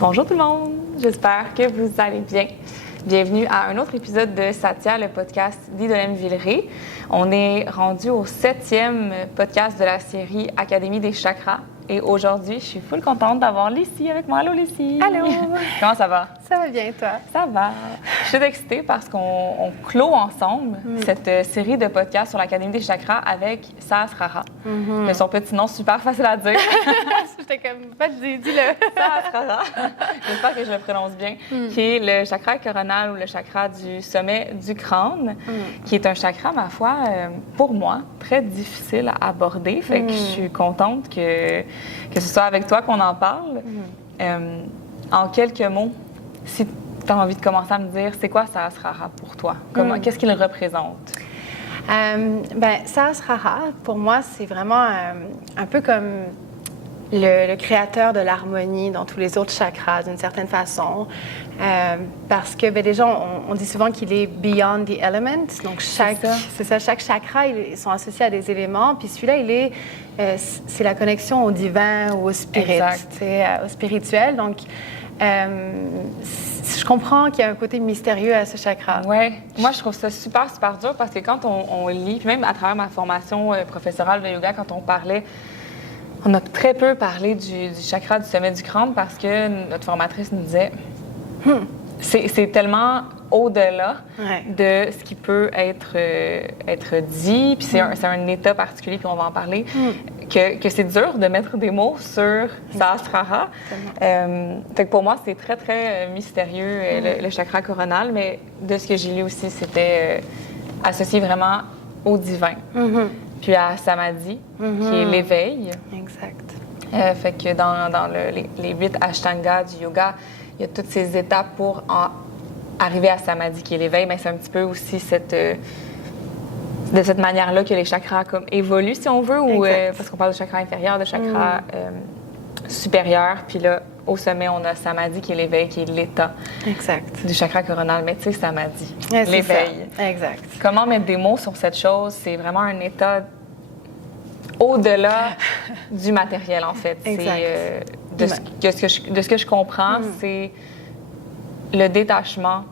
Bonjour tout le monde, j'espère que vous allez bien. Bienvenue à un autre épisode de Satya, le podcast d'Idolem Villeray. On est rendu au 7e podcast de la série Académie des chakras. Et aujourd'hui, je suis full contente d'avoir Lucie avec moi. Allô Lucie! Allô! Comment ça va? Ça va bien, toi? Ça va. Je suis excitée parce qu'on clôt ensemble cette série de podcasts sur l'Académie des chakras avec Sahasrara. De son petit nom super facile à dire. J'étais comme, pas dis-le. Sahasrara. J'espère que je le prononce bien. Qui est le chakra coronal ou le chakra du sommet du crâne, qui est un chakra, ma foi, pour moi, très difficile à aborder. Fait que je suis contente que ce soit avec toi qu'on en parle. En quelques mots, si tu as envie de commencer à me dire, c'est quoi Sahasrara pour toi? Qu'est-ce qu'il représente? Sahasrara, pour moi, c'est vraiment un peu comme le créateur de l'harmonie dans tous les autres chakras, d'une certaine façon. Parce que déjà, on dit souvent qu'il est beyond the elements. Donc, chaque chakra, ils sont associés à des éléments. Puis celui-là, c'est la connexion au divin ou au spirit, au spirituel. Donc, je comprends qu'il y a un côté mystérieux à ce chakra. Oui. Moi, je trouve ça super, super dur parce que quand on lit, puis même à travers ma formation professorale de yoga, quand on parlait, on a très peu parlé du chakra du sommet du crâne parce que notre formatrice nous disait c'est tellement au-delà de ce qui peut être dit, puis c'est un état particulier, puis on va en parler, que c'est dur de mettre des mots sur Sahasrara. Fait que pour moi, c'est très, très mystérieux, le chakra coronal, mais de ce que j'ai lu aussi, c'était associé vraiment au divin. Puis à Samadhi, qui est l'éveil. Exact. Fait que dans les 8 ashtangas du yoga, il y a toutes ces étapes pour arriver à Samadhi, qui est l'éveil, mais c'est un petit peu aussi de cette manière-là que les chakras comme évoluent, si on veut, ou parce qu'on parle de chakra inférieur, de chakra supérieur, puis là, au sommet, on a Samadhi, qui est l'éveil, qui est l'état du chakra coronal. Mais tu sais, Samadhi, l'éveil. Exact. Comment mettre des mots sur cette chose? C'est vraiment un état au-delà du matériel, en fait. C'est, de ce que je comprends, c'est le détachement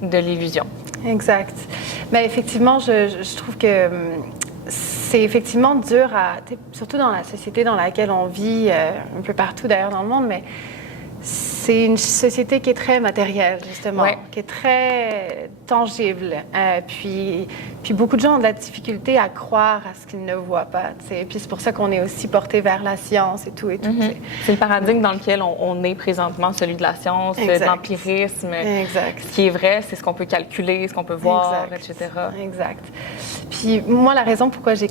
de l'illusion. Exact. Mais effectivement, je trouve que c'est effectivement dur surtout dans la société dans laquelle on vit, un peu partout d'ailleurs dans le monde, mais c'est une société qui est très matérielle, justement, qui est très tangible. Puis beaucoup de gens ont de la difficulté à croire à ce qu'ils ne voient pas. T'sais. Puis c'est pour ça qu'on est aussi porté vers la science et tout. C'est le paradigme dans lequel on est présentement, celui de la science, de l'empirisme. Ce qui est vrai, c'est ce qu'on peut calculer, ce qu'on peut voir, etc. Exact. Puis moi, la raison pourquoi j'ai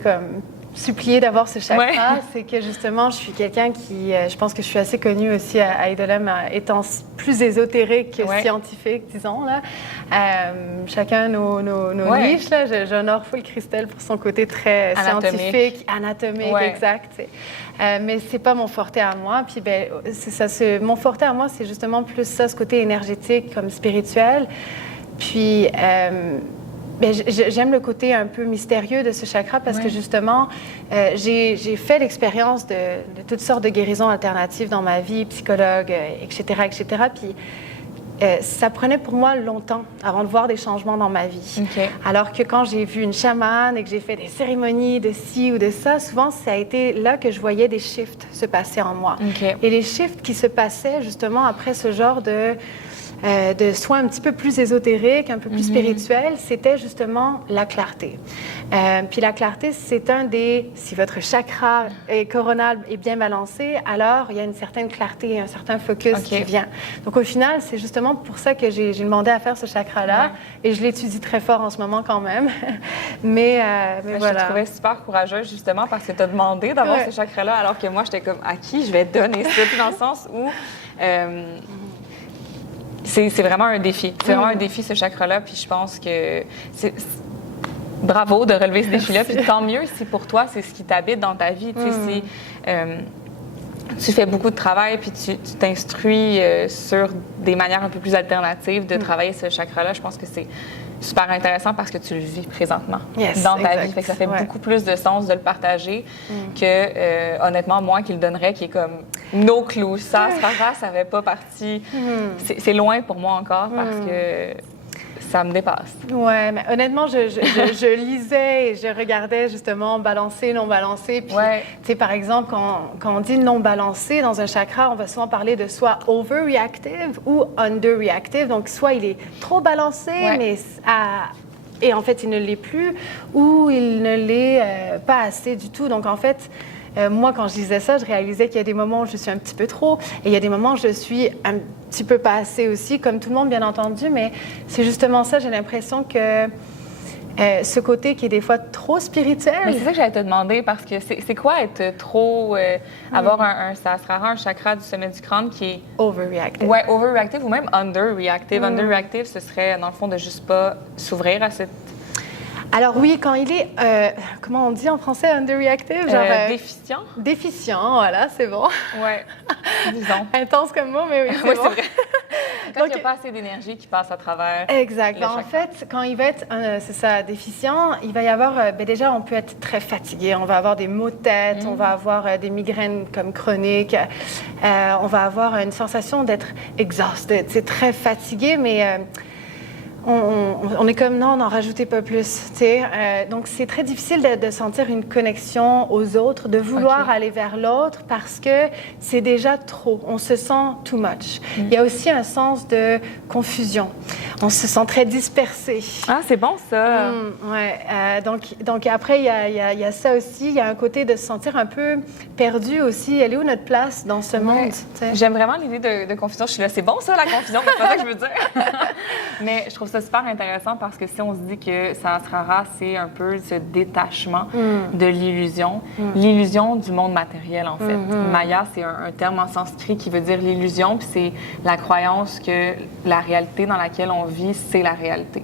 supplier d'avoir ce chakra, c'est que justement, je suis quelqu'un qui, je pense que je suis assez connue aussi à Idolem, étant plus ésotérique que scientifique, disons. Là. Chacun nos niches. Là. J'honore full Christelle pour son côté très scientifique, anatomique, exact. Mais c'est pas mon forté à moi. Puis c'est ça, mon forté à moi, c'est justement plus ça, ce côté énergétique, comme spirituel. Puis j'aime le côté un peu mystérieux de ce chakra parce que justement, j'ai fait l'expérience de toutes sortes de guérisons alternatives dans ma vie, psychologue, etc., etc. Puis ça prenait pour moi longtemps avant de voir des changements dans ma vie. Alors que quand j'ai vu une chamane et que j'ai fait des cérémonies de ci ou de ça, souvent, ça a été là que je voyais des shifts se passer en moi. Et les shifts qui se passaient justement après ce genre de soins un petit peu plus ésotériques, un peu plus spirituels, c'était justement la clarté. Puis la clarté, c'est si votre chakra coronal est bien balancé, alors il y a une certaine clarté et un certain focus qui vient. Donc au final, c'est justement pour ça que j'ai demandé à faire ce chakra-là et je l'étudie très fort en ce moment quand même. mais voilà. Je te trouvais super courageuse justement parce que tu as demandé d'avoir ce chakra-là alors que moi, j'étais comme à qui je vais donner ça? Puis dans le sens où c'est vraiment un défi. C'est vraiment un défi, ce chakra-là. Puis je pense que bravo de relever ce défi-là. Puis tant mieux si pour toi, c'est ce qui t'habite dans ta vie. Si tu fais beaucoup de travail puis tu t'instruis sur des manières un peu plus alternatives de travailler ce chakra-là, je pense que super intéressant parce que tu le vis présentement Yes, dans ta exact. vie. Fait que ça fait beaucoup plus de sens de le partager que, honnêtement, moi qui le donnerais, qui est comme no clue. Ça fait pas partie. C'est loin pour moi encore parce que ça me dépasse. Ouais, mais honnêtement, je lisais et je regardais justement balancé, non balancé. Puis, tu sais, par exemple, quand on dit non balancé dans un chakra, on va souvent parler de soit overreactive ou underreactive. Donc, soit il est trop balancé, et en fait, il ne l'est plus, ou il ne l'est pas assez du tout. Donc, en fait, moi, quand je lisais ça, je réalisais qu'il y a des moments où je suis un petit peu trop et il y a des moments où je suis un petit peu pas assez aussi, comme tout le monde, bien entendu. Mais c'est justement ça, j'ai l'impression que ce côté qui est des fois trop spirituel. Mais c'est ça que j'allais te demander parce que c'est quoi être trop. Avoir un sahasrara, un chakra du sommet du crâne qui est. Overreactive. Ouais, overreactive ou même underreactive. Underreactive, ce serait, dans le fond, de juste pas s'ouvrir à cette. Alors oui, quand il est, comment on dit en français, underreactive? Genre, déficient? Déficient, voilà, c'est bon. Ouais, disons. Intense comme mot, mais oui, c'est bon. C'est vrai. Quand il n'y a pas assez d'énergie qui passe à travers. Exact. En fait, quand il va être, c'est ça, déficient, il va y avoir, déjà, on peut être très fatigué. On va avoir des maux de tête, on va avoir des migraines comme chroniques. On va avoir une sensation d'être exhausted. C'est très fatigué, mais... On est comme non, n'en rajoutez pas plus. Donc, c'est très difficile de sentir une connexion aux autres, de vouloir aller vers l'autre parce que c'est déjà trop. On se sent too much. Il y a aussi un sens de confusion. On se sent très dispersé. Ah, c'est bon ça. Donc après, il y a ça aussi. Il y a un côté de se sentir un peu perdu aussi. Elle est où notre place dans ce monde? J'aime vraiment l'idée de confusion. Je suis là, c'est bon ça, la confusion, c'est pas ça que je veux dire. Mais je trouve ça super intéressant parce que si on se dit que Sahasrara, c'est un peu ce détachement de l'illusion, l'illusion du monde matériel en fait. Maya, c'est un terme en sanskrit qui veut dire l'illusion, puis c'est la croyance que la réalité dans laquelle on vit, c'est la réalité.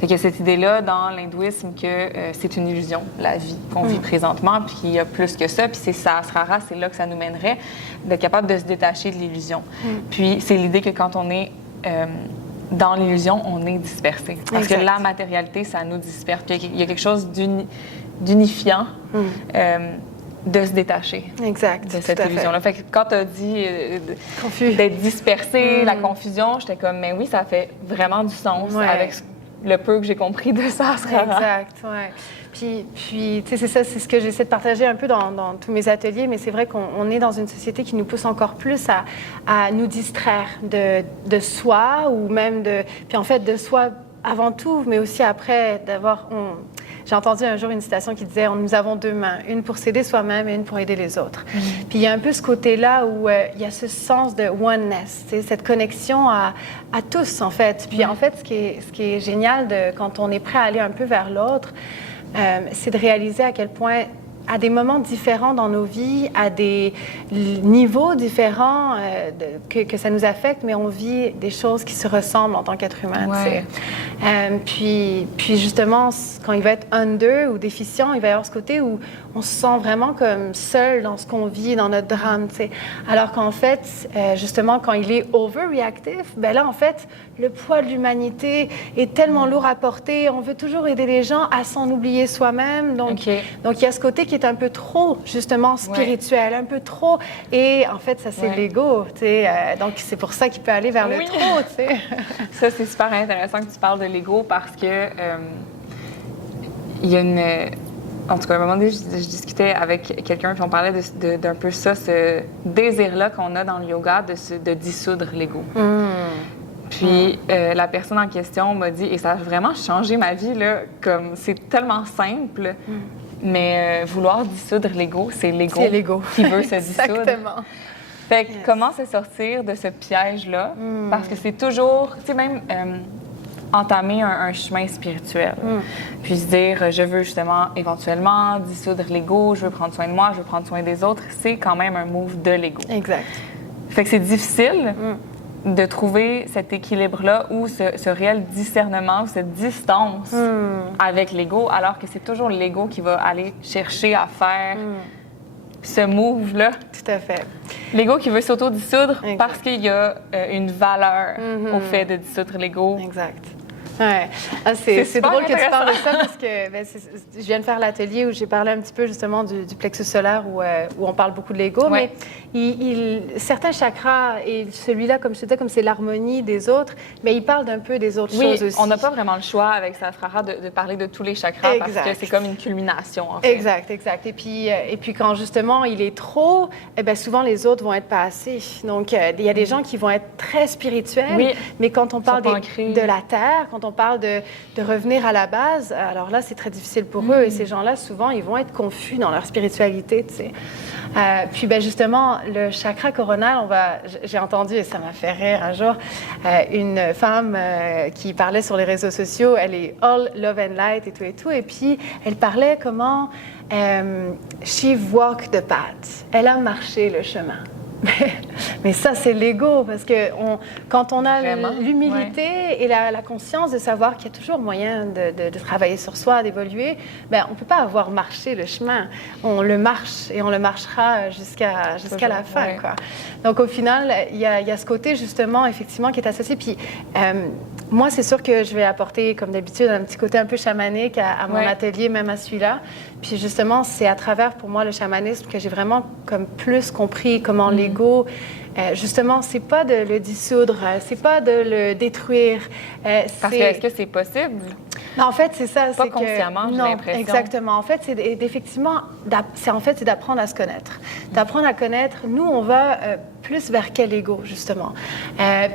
Fait qu'il y a cette idée-là dans l'hindouisme que c'est une illusion, la vie qu'on vit présentement, puis qu'il y a plus que ça, puis c'est Sahasrara, c'est là que ça nous mènerait, d'être capable de se détacher de l'illusion. Puis c'est l'idée que quand on est dans l'illusion, on est dispersé. Parce que la matérialité, ça nous disperse. Puis il y a quelque chose d'unifiant de se détacher de cette illusion-là. Fait que quand tu as dit d'être dispersé, la confusion, j'étais comme, mais oui, ça fait vraiment du sens avec le peu que j'ai compris de Sahasrara. Exact, ouais. Puis tu sais, c'est ça, c'est ce que j'essaie de partager un peu dans tous mes ateliers, mais c'est vrai qu'on est dans une société qui nous pousse encore plus à nous distraire de soi ou même puis en fait, de soi avant tout, mais aussi après d'avoir... J'ai entendu un jour une citation qui disait « Nous avons deux mains, une pour s'aider soi-même et une pour aider les autres. Puis il y a un peu ce côté-là où il y a ce sens de oneness, cette connexion à tous, en fait. Puis en fait, ce qui est génial quand on est prêt à aller un peu vers l'autre, c'est de réaliser à quel point, à des moments différents dans nos vies, à des niveaux différents que ça nous affecte, mais on vit des choses qui se ressemblent en tant qu'être humain. Puis justement, quand il va être under ou déficient, il va y avoir ce côté où on se sent vraiment comme seul dans ce qu'on vit, dans notre drame. Alors qu'en fait, justement, quand il est overreactive, ben là, en fait, le poids de l'humanité est tellement lourd à porter. On veut toujours aider les gens à s'en oublier soi-même. Donc, il y a ce côté qui est un peu trop, justement, spirituel, un peu trop. Et en fait, ça, c'est l'ego. Donc, c'est pour ça qu'il peut aller vers le trop. Ça, c'est super intéressant que tu parles de l'ego parce que il y a une... En tout cas, à un moment donné, je discutais avec quelqu'un, puis on parlait d'un peu ça, ce désir-là qu'on a dans le yoga de dissoudre l'ego. Puis la personne en question m'a dit, et ça a vraiment changé ma vie, là, comme c'est tellement simple, mais vouloir dissoudre l'ego, c'est l'ego qui veut se dissoudre. Exactement. Fait que comment se sortir de ce piège-là? Parce que c'est toujours, tu sais, même entamer un chemin spirituel. Puis se dire, je veux justement éventuellement dissoudre l'ego, je veux prendre soin de moi, je veux prendre soin des autres, c'est quand même un move de l'ego. Exact. Fait que c'est difficile de trouver cet équilibre-là ou ce réel discernement ou cette distance avec l'ego, alors que c'est toujours l'ego qui va aller chercher à faire ce move-là. Tout à fait. L'ego qui veut s'auto-dissoudre parce qu'il y a une valeur au fait de dissoudre l'ego. Exact. Ouais. Ah, c'est drôle que tu parles de ça parce que je viens de faire l'atelier où j'ai parlé un petit peu justement du plexus solaire où on parle beaucoup de l'ego, mais certains chakras, et celui-là, comme je te disais, comme c'est l'harmonie des autres, mais il parle d'un peu des autres choses aussi. On n'a pas vraiment le choix avec Sahasrara de parler de tous les chakras parce que c'est comme une culmination, en fait. Exact. Et puis quand justement il est trop, souvent les autres vont être pas assez. Donc il y a des gens qui vont être très spirituels, mais quand on parle de la terre, quand on parle de revenir à la base, alors là c'est très difficile pour eux et ces gens-là souvent ils vont être confus dans leur spiritualité, tu sais. Puis justement le chakra coronal, j'ai entendu et ça m'a fait rire un jour une femme qui parlait sur les réseaux sociaux, elle est all love and light et tout, et puis elle parlait comment she walked the path, elle a marché le chemin. Mais ça, c'est l'ego, parce que quand on a l'humilité et la conscience de savoir qu'il y a toujours moyen de travailler sur soi, d'évoluer, on ne peut pas avoir marché le chemin. On le marche et on le marchera jusqu'à la fin. Quoi. Donc, au final, il y a ce côté, justement, effectivement, qui est associé. Puis, moi, c'est sûr que je vais apporter, comme d'habitude, un petit côté un peu chamanique à mon atelier, même à celui-là. Puis justement, c'est à travers, pour moi, le chamanisme que j'ai vraiment comme plus compris comment l'ego, justement, c'est pas de le dissoudre, c'est pas de le détruire. Parce que est-ce que c'est possible? Non, en fait, c'est ça. Pas consciemment, j'ai l'impression. Exactement. En fait, c'est d'apprendre à se connaître. D'apprendre à connaître, nous, on va plus vers quel ego, justement.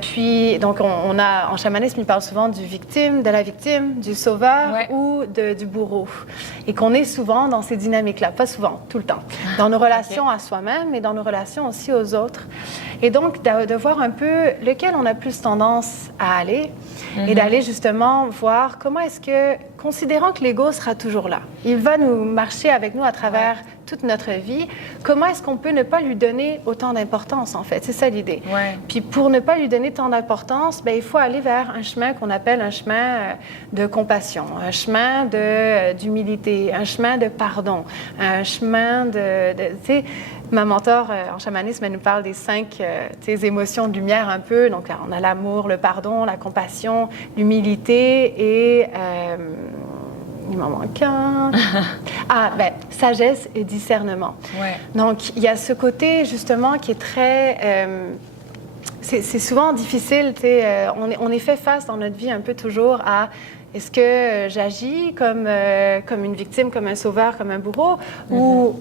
Puis, donc, en chamanisme, il parle souvent de la victime, du sauveur ou du bourreau. Et qu'on est souvent dans ces dynamiques-là. Pas souvent, tout le temps. Dans nos relations à soi-même, mais dans nos relations aussi aux autres. Et donc, de voir un peu lequel on a plus tendance à aller et d'aller justement voir comment est-ce que, considérant que l'ego sera toujours là, il va nous marcher avec nous à travers toute notre vie, comment est-ce qu'on peut ne pas lui donner autant d'importance, en fait? C'est ça l'idée. Puis pour ne pas lui donner tant d'importance, il faut aller vers un chemin qu'on appelle un chemin de compassion, un chemin d'humilité, un chemin de pardon, un chemin tu sais, ma mentor en chamanisme, elle nous parle des 5 émotions de lumière un peu. Donc là, on a l'amour, le pardon, la compassion, l'humilité et... il m'en manque un. Sagesse et discernement. Donc, il y a ce côté, justement, qui est très... c'est souvent difficile, tu sais. On est fait face dans notre vie un peu toujours à... Est-ce que j'agis comme une victime, comme un sauveur, comme un bourreau,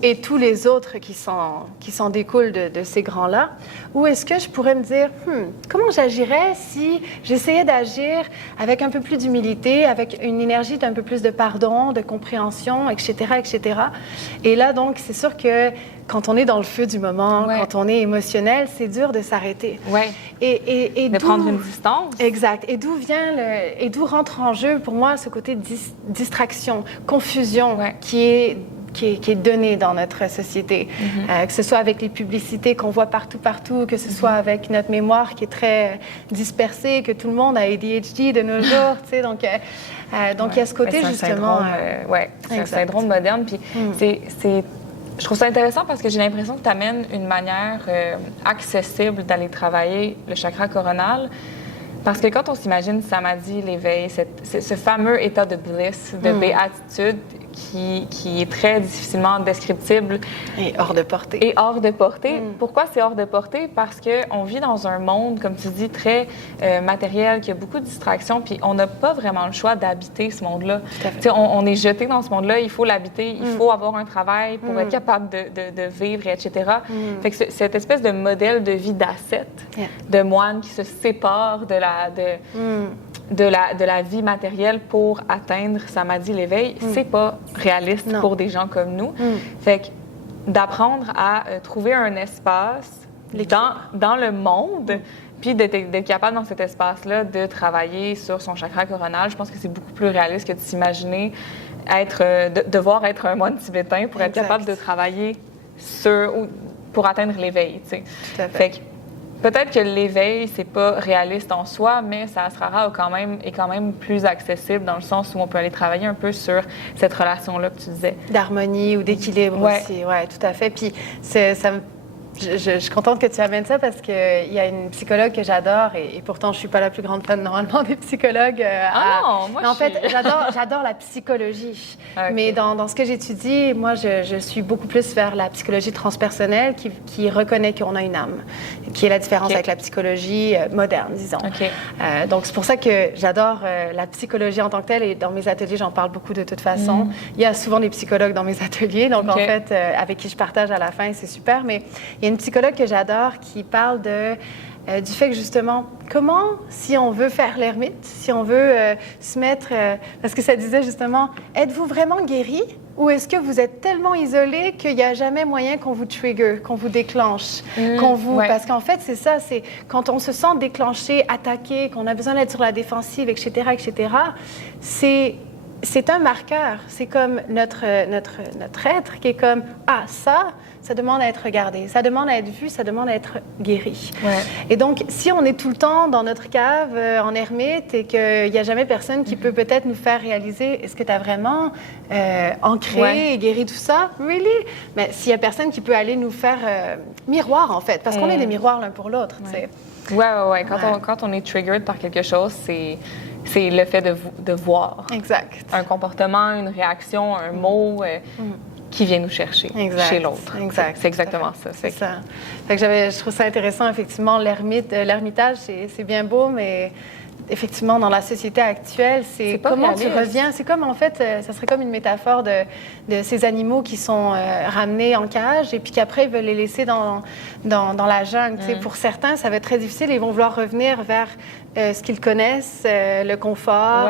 et tous les autres qui s'en découlent de ces grands-là? Ou est-ce que je pourrais me dire, comment j'agirais si j'essayais d'agir avec un peu plus d'humilité, avec une énergie d'un peu plus de pardon, de compréhension, etc., etc. Et là, donc, c'est sûr que quand on est dans le feu du moment, quand on est émotionnel, c'est dur de s'arrêter. Et de prendre une distance. Exact. Et d'où rentre en jeu, pour moi, ce côté de distraction, confusion qui est donné dans notre société. Que ce soit avec les publicités qu'on voit partout, que ce soit avec notre mémoire qui est très dispersée, que tout le monde a ADHD de nos jours, tu sais, donc il y a ce côté, justement... C'est un syndrome moderne, puis je trouve ça intéressant parce que j'ai l'impression que tu amènes une manière accessible d'aller travailler le chakra coronal. Parce que quand on s'imagine samadhi, l'éveil, ce fameux état de bliss, de béatitude qui est très difficilement descriptible. Et hors de portée. Pourquoi c'est hors de portée? Parce qu'on vit dans un monde, comme tu dis, très matériel, qui a beaucoup de distractions, puis on n'a pas vraiment le choix d'habiter ce monde-là. On est jeté dans ce monde-là, il faut l'habiter, il faut avoir un travail pour être capable de vivre, etc. Fait que cette espèce de modèle de vie d'ascète, de moine qui se sépare de la vie matérielle pour atteindre samadhi, l'éveil, c'est pas réaliste pour des gens comme nous. Fait que d'apprendre à trouver un espace dans le monde, puis d'être capable dans cet espace-là de travailler sur son chakra coronal, je pense que c'est beaucoup plus réaliste que de s'imaginer devoir être un moine tibétain pour être capable de travailler pour atteindre l'éveil, tu sais. Tout à fait. Fait que peut-être que l'éveil, c'est pas réaliste en soi, mais Sahasrara est quand même plus accessible dans le sens où on peut aller travailler un peu sur cette relation-là que tu disais. D'harmonie ou d'équilibre aussi, oui, tout à fait. Puis Je suis contente que tu amènes ça parce qu'il y a une psychologue que j'adore et pourtant je ne suis pas la plus grande fan normalement des psychologues. Non, moi mais en fait, j'adore la psychologie. Okay. Mais dans ce que j'étudie, moi, je suis beaucoup plus vers la psychologie transpersonnelle qui reconnaît qu'on a une âme, qui est la différence avec la psychologie moderne, disons. Donc, c'est pour ça que j'adore la psychologie en tant que telle et dans mes ateliers, j'en parle beaucoup de toute façon. Il y a souvent des psychologues dans mes ateliers, donc en fait, avec qui je partage à la fin, c'est super. Mais il y a une psychologue que j'adore qui parle du fait que justement, comment, si on veut faire l'ermite, si on veut se mettre... parce que ça disait justement, êtes-vous vraiment guéri ou est-ce que vous êtes tellement isolé qu'il n'y a jamais moyen qu'on vous trigger, qu'on vous déclenche, qu'on vous... Parce qu'en fait, c'est ça, c'est quand on se sent déclenché, attaqué, qu'on a besoin d'être sur la défensive, etc., c'est un marqueur. C'est comme notre être qui est comme, ça demande à être regardé, ça demande à être vu, ça demande à être guéri. Et donc, si on est tout le temps dans notre cave, en ermite, et qu'il n'y a jamais personne qui peut peut-être nous faire réaliser, est-ce que tu as vraiment ancré et guéri tout ça? Really? Mais s'il n'y a personne qui peut aller nous faire miroir, en fait, parce qu'on est des miroirs l'un pour l'autre. Ouais. Quand on est triggered par quelque chose, c'est le fait de voir. Exact. Un comportement, une réaction, un mot qui vient nous chercher chez l'autre. Exact. C'est exactement ça. C'est ça. Fait que je trouve ça intéressant, effectivement, l'ermitage, c'est bien beau, mais effectivement, dans la société actuelle, c'est comment réaliste. Tu reviens. C'est comme, en fait, ça serait comme une métaphore de ces animaux qui sont ramenés en cage et puis qu'après, ils veulent les laisser dans la jungle. Pour certains, ça va être très difficile. Ils vont vouloir revenir vers ce qu'ils connaissent, le confort.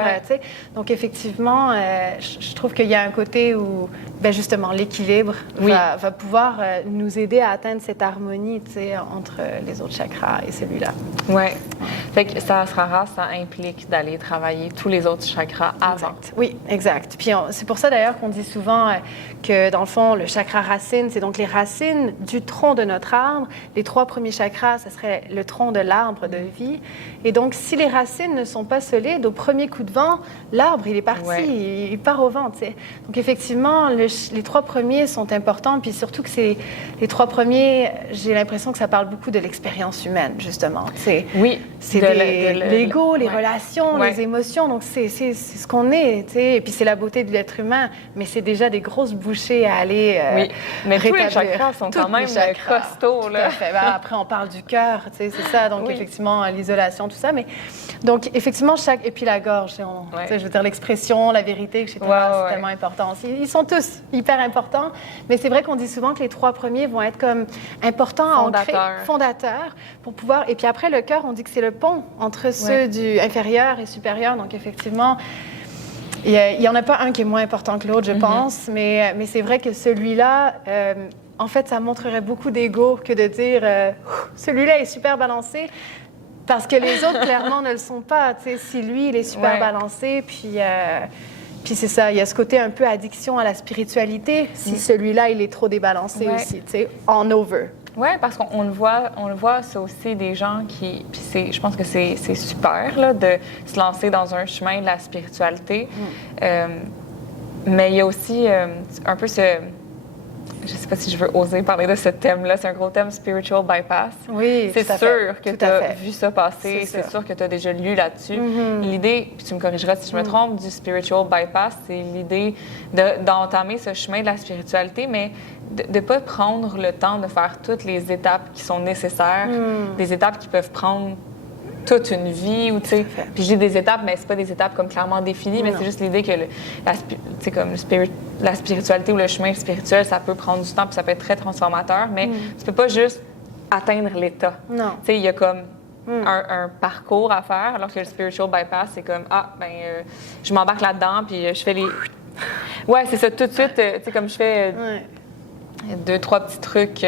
Donc, effectivement, je trouve qu'il y a un côté où, justement, l'équilibre va pouvoir nous aider à atteindre cette harmonie entre les autres chakras et celui-là. Oui. Fait que ça implique d'aller travailler tous les autres chakras avant. Oui, exact. Puis c'est pour ça, d'ailleurs, qu'on dit souvent que, dans le fond, le chakra racine, c'est donc les racines du tronc de notre arbre. Les 3 premiers chakras, ça serait le tronc de l'arbre de vie. Et donc, si les racines ne sont pas solides, au premier coup de vent, l'arbre, il est parti, il part au vent. Donc, effectivement, les 3 premiers sont importants. Puis surtout que les 3 premiers, j'ai l'impression que ça parle beaucoup de l'expérience humaine, justement. C'est l'ego, les relations, les émotions. Donc, c'est ce qu'on est. Et puis, c'est la beauté de l'être humain. Mais c'est déjà des grosses bouchées à aller mais rétablir. Tous les chakras sont quand même costauds. Là. Après, on parle du cœur, c'est ça. Donc, effectivement, l'isolation, tout ça. Mais donc, effectivement, et puis la gorge, je veux dire, l'expression, la vérité, etc., c'est tellement important. Ils sont tous hyper importants. Mais c'est vrai qu'on dit souvent que les 3 premiers vont être comme importants à ancrer, fondateurs, pour pouvoir... Et puis après, le cœur, on dit que c'est le pont entre ceux du inférieur et supérieur. Donc, effectivement... Il n'y en a pas un qui est moins important que l'autre, je pense, mais c'est vrai que celui-là, en fait, ça montrerait beaucoup d'ego que de dire celui-là est super balancé, parce que les autres, clairement, ne le sont pas. Si lui, il est super balancé, puis c'est ça, il y a ce côté un peu addiction à la spiritualité, si celui-là, il est trop débalancé aussi, en over. Oui, parce qu'on le voit, c'est aussi des gens qui... Puis je pense que c'est super là, de se lancer dans un chemin de la spiritualité. Mais il y a aussi un peu ce... Je ne sais pas si je veux oser parler de ce thème-là. C'est un gros thème, spiritual bypass. Oui, c'est sûr que tu as vu ça passer. C'est sûr que tu as déjà lu là-dessus. L'idée, puis tu me corrigeras si je me trompe, du spiritual bypass, c'est l'idée d'entamer ce chemin de la spiritualité, mais de ne pas prendre le temps de faire toutes les étapes qui sont nécessaires, des étapes qui peuvent prendre toute une vie. Puis je dis des étapes, mais c'est pas des étapes comme clairement définies, mais c'est juste l'idée que la spiritualité ou le chemin spirituel, ça peut prendre du temps puis ça peut être très transformateur, mais tu peux pas juste atteindre l'état. Non. Il y a comme un parcours à faire, alors que le spiritual bypass, c'est comme, je m'embarque là-dedans puis je fais les... Ouais, c'est ça, tout de suite, comme je fais... 2-3 petits trucs,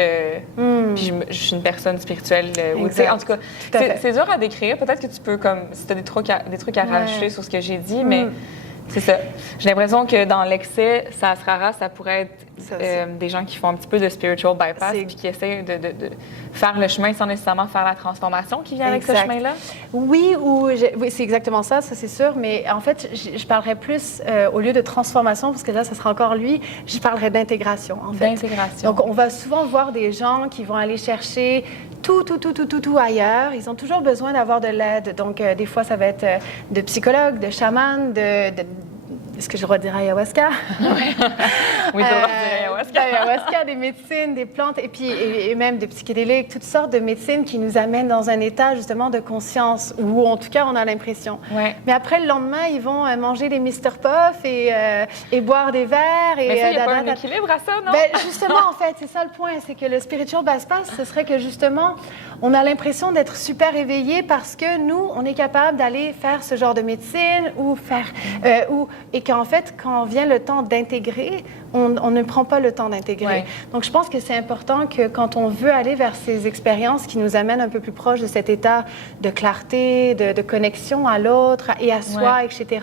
puis je suis une personne spirituelle. En tout cas, c'est dur à décrire. Peut-être que tu peux, comme, si tu as des trucs à rajouter sur ce que j'ai dit, mais C'est ça. J'ai l'impression que dans l'excès, ça sera rare, ça pourrait être des gens qui font un petit peu de spiritual bypass puis qui essaient de faire le chemin sans nécessairement faire la transformation qui vient avec ce chemin-là. Oui, oui, c'est exactement ça c'est sûr. Mais en fait, je parlerais plus, au lieu de transformation, parce que là, ça sera encore lui, je parlerais d'intégration, en fait. D'intégration. Donc, on va souvent voir des gens qui vont aller chercher tout ailleurs. Ils ont toujours besoin d'avoir de l'aide. Donc, des fois, ça va être de psychologues, de chamans, est-ce que je dois dire ayahuasca? Oui, tu dois dire ayahuasca. Ayahuasca, des médecines, des plantes, et puis et même des psychédéliques, toutes sortes de médecines qui nous amènent dans un état justement de conscience, où en tout cas on a l'impression. Ouais. Mais après, le lendemain, ils vont manger des Mr. Puff et boire des verres. Mais ça, il n'y a pas un équilibre à ça, non? Justement, en fait, c'est ça le point, c'est que le spiritual bypass, ce serait que justement, on a l'impression d'être super éveillé parce que nous, on est capable d'aller faire ce genre de médecine et qu'en fait, quand vient le temps d'intégrer, on ne prend pas le temps d'intégrer. Ouais. Donc, je pense que c'est important que quand on veut aller vers ces expériences qui nous amènent un peu plus proche de cet état de clarté, de connexion à l'autre et à soi, etc.,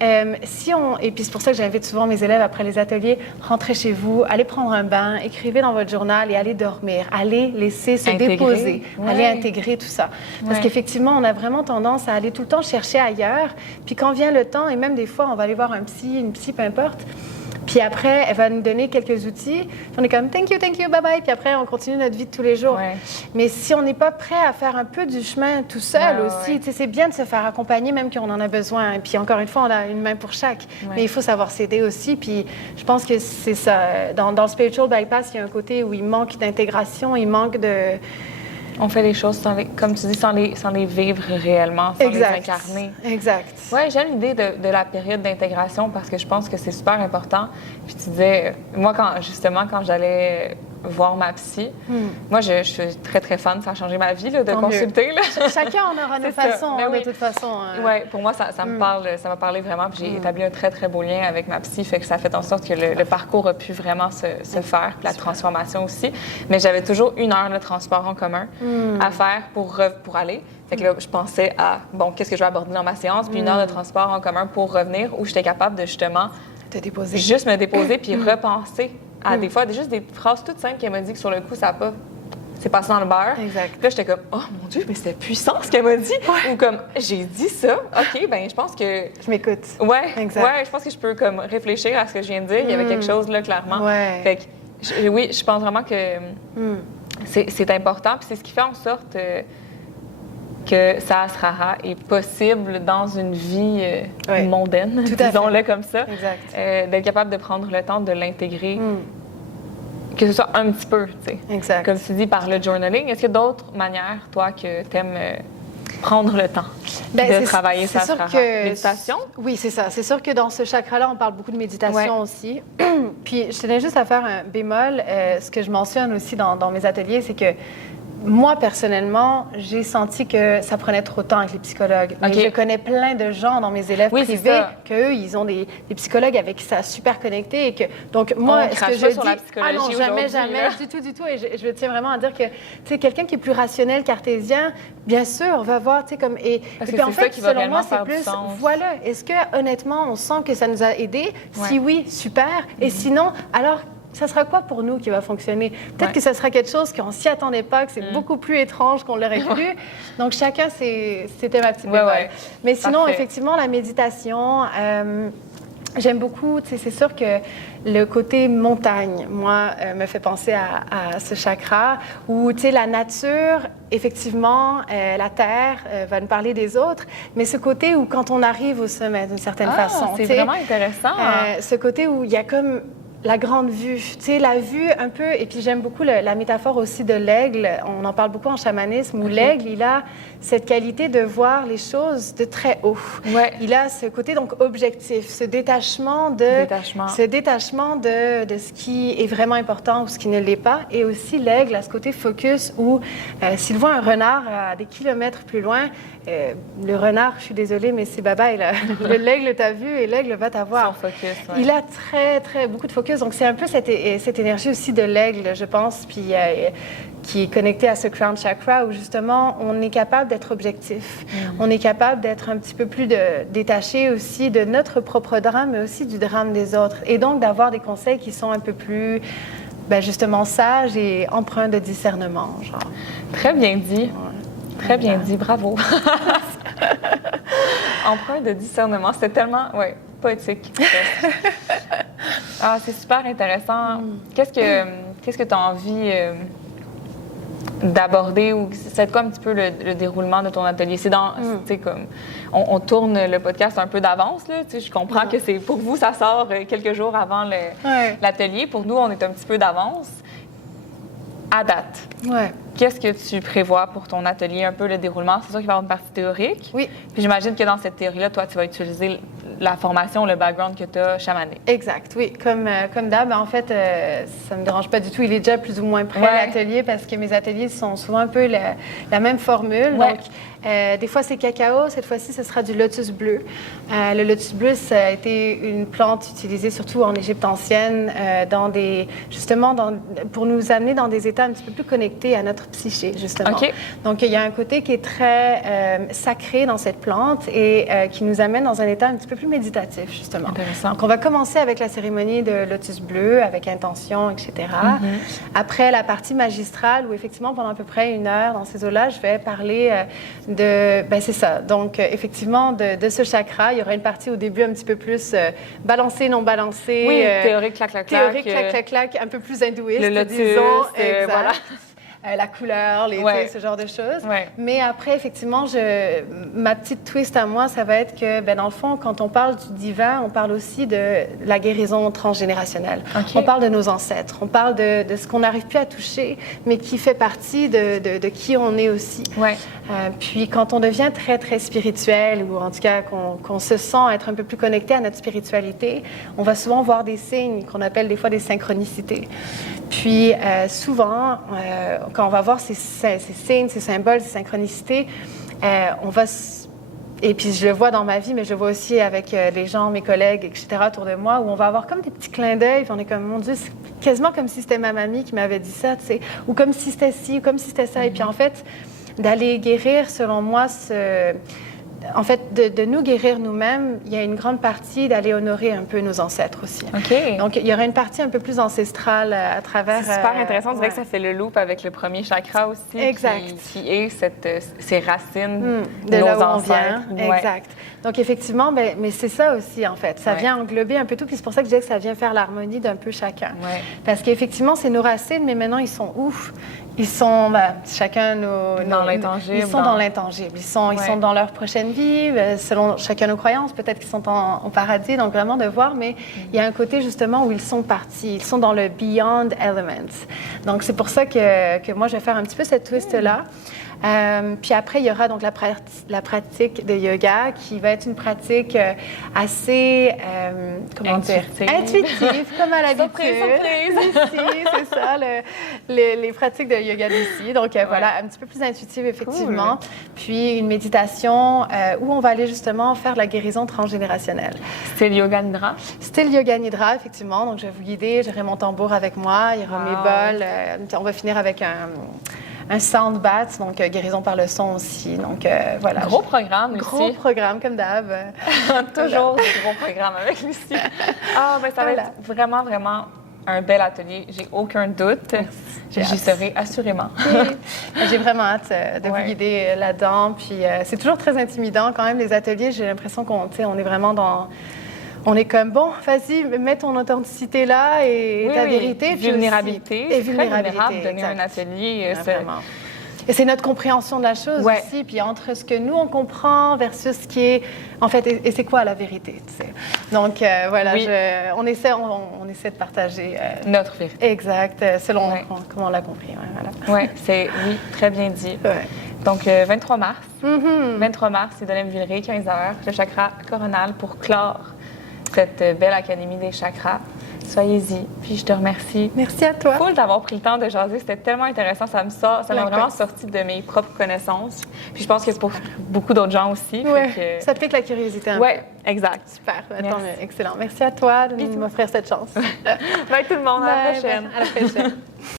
et puis c'est pour ça que j'invite souvent mes élèves après les ateliers, rentrez chez vous, allez prendre un bain, écrivez dans votre journal et allez dormir, allez laisser se déposer, allez intégrer tout ça. Parce qu'effectivement, on a vraiment tendance à aller tout le temps chercher ailleurs, puis quand vient le temps, et même des fois, on va aller voir un psy, une psy, peu importe, puis après, elle va nous donner quelques outils. Puis on est comme « thank you, bye bye », puis après, on continue notre vie de tous les jours. Ouais. Mais si on n'est pas prêt à faire un peu du chemin tout seul aussi, c'est bien de se faire accompagner, même qu'on en a besoin. Et puis encore une fois, on a une main pour chaque. Ouais. Mais il faut savoir s'aider aussi. Puis je pense que c'est ça. Dans le spiritual bypass, il y a un côté où il manque d'intégration, il manque de... On fait les choses, comme tu dis, sans les vivre réellement, sans les incarner. Exact. Oui, j'aime l'idée de la période d'intégration parce que je pense que c'est super important. Puis tu disais, moi, quand j'allais voir ma psy, moi, je suis très, très fan. Ça a changé ma vie, là, de consulter. Là. Chacun en aura nos façons, de toute façon. Oui, pour moi, ça me parle, ça m'a parlé vraiment. Puis j'ai établi un très, très beau lien avec ma psy. Fait que ça a fait en sorte que le parcours a pu vraiment se faire, puis la transformation aussi. Mais j'avais toujours 1 heure de transport en commun à faire pour aller. Fait que là, je pensais à, qu'est-ce que je vais aborder dans ma séance, puis 1 heure de transport en commun pour revenir, où j'étais capable de justement juste me déposer puis repenser à des fois, juste des phrases toutes simples qu'elle m'a dit que sur le coup, ça n'a pas... C'est passé dans le beurre. Exact. Puis là, j'étais comme, oh mon Dieu, mais c'était puissant ce qu'elle m'a dit. Ouais. Ou comme, j'ai dit ça. OK, je pense que. Je m'écoute. Ouais, exact. Ouais, je pense que je peux comme réfléchir à ce que je viens de dire. Il y avait quelque chose là, clairement. Ouais. Fait que, oui, je pense vraiment que c'est important. Puis c'est ce qui fait en sorte que Sahasrara est possible dans une vie mondaine, disons-le comme ça. Exact. D'être capable de prendre le temps de l'intégrer. Que ce soit un petit peu, tu sais. Exact. Comme tu dis, par le journaling. Est-ce qu'il y a d'autres manières, toi, que tu aimes prendre le temps de travailler ça? C'est sûr que... Méditation? Oui, c'est ça. C'est sûr que dans ce chakra-là, on parle beaucoup de méditation aussi. Puis, je tenais juste à faire un bémol. Ce que je mentionne aussi dans mes ateliers, c'est que moi, personnellement, j'ai senti que ça prenait trop de temps avec les psychologues. Mais je connais plein de gens dans mes élèves privés qu'eux, ils ont des psychologues avec qui ça a super connecté. Et que, donc, moi, ce que je dis... la psychologie jamais, du tout. Et je tiens vraiment à dire que, tu sais, quelqu'un qui est plus rationnel, cartésien, bien sûr, va voir, tu sais, comme... Et puis, en fait, selon moi, c'est plus... Voilà. Est-ce que, honnêtement, on sent que ça nous a aidés? Si oui, super. Et sinon, alors... Ça sera quoi pour nous qui va fonctionner? Peut-être que ça sera quelque chose qu'on s'y attendait pas, que c'est beaucoup plus étrange qu'on l'aurait cru. Donc, chacun, c'était ma petite bémol. Mais sinon, effectivement, la méditation, j'aime beaucoup. C'est sûr que le côté montagne, moi, me fait penser à ce chakra où, tu sais, la nature, effectivement, la terre va nous parler des autres, mais ce côté où, quand on arrive au sommet, d'une certaine façon... C'est vraiment intéressant. Ce côté où il y a comme... La grande vue, tu sais, la vue un peu, et puis j'aime beaucoup la métaphore aussi de l'aigle, on en parle beaucoup en chamanisme, où l'aigle, il a cette qualité de voir les choses de très haut. Ouais. Il a ce côté donc objectif, ce détachement de ce qui est vraiment important ou ce qui ne l'est pas, et aussi l'aigle a ce côté focus où s'il voit un renard à des kilomètres plus loin, le renard, je suis désolée, mais c'est bye-bye, là. L'aigle t'a vu et l'aigle va t'avoir. Son focus, Il a beaucoup de focus. focus. Donc, c'est un peu cette énergie aussi de l'aigle, je pense, puis qui est connectée à ce crown chakra où, justement, on est capable d'être objectif. On est capable d'être un petit peu plus détaché aussi de notre propre drame, mais aussi du drame des autres. Et donc, d'avoir des conseils qui sont un peu plus, justement, sages et empreints de discernement, genre. Très bien dit. Ouais. Très bien dit. Bravo. Empreint de discernement. C'était tellement, poétique. C'est super intéressant. Qu'est-ce que tu as envie d'aborder ou c'est quoi un petit peu le déroulement de ton atelier? C'est dans, tu sais, comme, on tourne le podcast un peu d'avance, là. Tu sais, je comprends que c'est, pour vous, ça sort quelques jours avant l'atelier. Pour nous, on est un petit peu d'avance. À date. Ouais. Qu'est-ce que tu prévois pour ton atelier, un peu le déroulement? C'est sûr qu'il va y avoir une partie théorique. Oui. Puis j'imagine que dans cette théorie-là, toi, tu vas utiliser la formation, le background que tu as chamané. Exact, oui. Comme d'hab, en fait, ça ne me dérange pas du tout. Il est déjà plus ou moins prêt, l'atelier, parce que mes ateliers sont souvent un peu la même formule. Ouais. Donc, des fois, c'est cacao. Cette fois-ci, ce sera du lotus bleu. Le lotus bleu, ça a été une plante utilisée surtout en Égypte ancienne, pour nous amener dans des états un petit peu plus connectés à notre psyché, justement. Okay. Donc, il y a un côté qui est très sacré dans cette plante et qui nous amène dans un état un petit peu plus méditatif, justement. Intéressant. Donc, on va commencer avec la cérémonie de lotus bleu, avec intention, etc. Après, la partie magistrale, où effectivement, pendant à peu près 1 heure, dans ces eaux-là, je vais parler c'est ça. Donc, effectivement, de ce chakra, il y aura une partie au début un petit peu plus balancée, non balancée. Oui, théorique, clac, clac, clac. Théorique, clac, clac, clac, un peu plus hindouiste, le lotus, disons. Exact. Voilà. La couleur, ce genre de choses. Ouais. Mais après, effectivement, ma petite twist à moi, ça va être que, dans le fond, quand on parle du divin, on parle aussi de la guérison transgénérationnelle. Okay. On parle de nos ancêtres, on parle de ce qu'on n'arrive plus à toucher, mais qui fait partie de qui on est aussi. Ouais. Puis quand on devient très, très spirituel, ou en tout cas qu'on se sent être un peu plus connecté à notre spiritualité, on va souvent voir des signes qu'on appelle des fois des synchronicités. Puis souvent, quand on va voir ces signes, ces symboles, ces synchronicités, et puis je le vois dans ma vie, mais je le vois aussi avec les gens, mes collègues, etc., autour de moi, où on va avoir comme des petits clins d'œil, puis on est comme, mon Dieu, c'est quasiment comme si c'était ma mamie qui m'avait dit ça, tu sais, ou comme si c'était ci, ou comme si c'était ça. Et puis en fait, d'aller guérir, selon moi, en fait, de nous guérir nous-mêmes, il y a une grande partie d'aller honorer un peu nos ancêtres aussi. OK. Donc, il y aura une partie un peu plus ancestrale à travers... C'est super intéressant. On dirait que ça fait le loop avec le premier chakra aussi. Exact. Qui est ces racines de nos là où ancêtres. on vient. Exact. Donc, effectivement, mais c'est ça aussi, en fait. Ça vient englober un peu tout. Puis c'est pour ça que je disais que ça vient faire l'harmonie d'un peu chacun. Ouais. Parce qu'effectivement, c'est nos racines, mais maintenant, ils sont où? Ils sont, chacun dans l'intangible. Ils sont dans l'intangible. Ils sont dans leur prochaine vie, selon chacun nos croyances. Peut-être qu'ils sont au paradis, donc vraiment de voir. Mais il y a un côté, justement, où ils sont partis. Ils sont dans le Beyond Elements. Donc, c'est pour ça que moi, je vais faire un petit peu cette twist-là. Puis après, il y aura donc la pratique de yoga qui va être une pratique assez, intuitive, comme à l'habitude. Surprise. C'est ça, les pratiques de yoga d'ici. Donc voilà, un petit peu plus intuitive, effectivement. Cool. Puis une méditation où on va aller justement faire de la guérison transgénérationnelle. Style Yoga Nidra? Style Yoga Nidra, effectivement. Donc je vais vous guider, j'aurai mon tambour avec moi, il y aura mes bols. On va finir avec un sound bath, donc guérison par le son aussi. Donc voilà. Gros programme aussi. Gros programme, comme d'hab. Toujours des gros programmes avec Lucie. Ça va être vraiment, vraiment un bel atelier. J'ai aucun doute. J'y serai assurément. J'ai vraiment hâte de vous guider là-dedans. Puis c'est toujours très intimidant quand même, les ateliers. J'ai l'impression qu'on est vraiment dans... On est comme, bon, vas-y, mets ton authenticité là et ta vérité. Vulnérabilité. Puis aussi, c'est très vulnérable de donner un atelier. Vraiment. Et c'est notre compréhension de la chose aussi. Puis entre ce que nous, on comprend versus ce qui est... En fait, et c'est quoi la vérité, tu sais. Donc, voilà, on essaie de partager... notre vérité. Exact, selon comment on l'a compris. Voilà. Oui, très bien dit. Ouais. Donc, 23 mars. 23 mars, c'est Dolem Villeray, 15h, le chakra coronal pour clore cette belle Académie des chakras. Soyez-y. Puis je te remercie. Merci à toi. Cool d'avoir pris le temps de jaser. C'était tellement intéressant. Ça m'a vraiment sorti de mes propres connaissances. Puis je pense que pour beaucoup d'autres gens aussi. Oui, ça pique la curiosité un peu. Oui, exact. Super. Attends, excellent. Merci à toi de m'offrir cette chance. Bye tout le monde. À la prochaine. À la prochaine.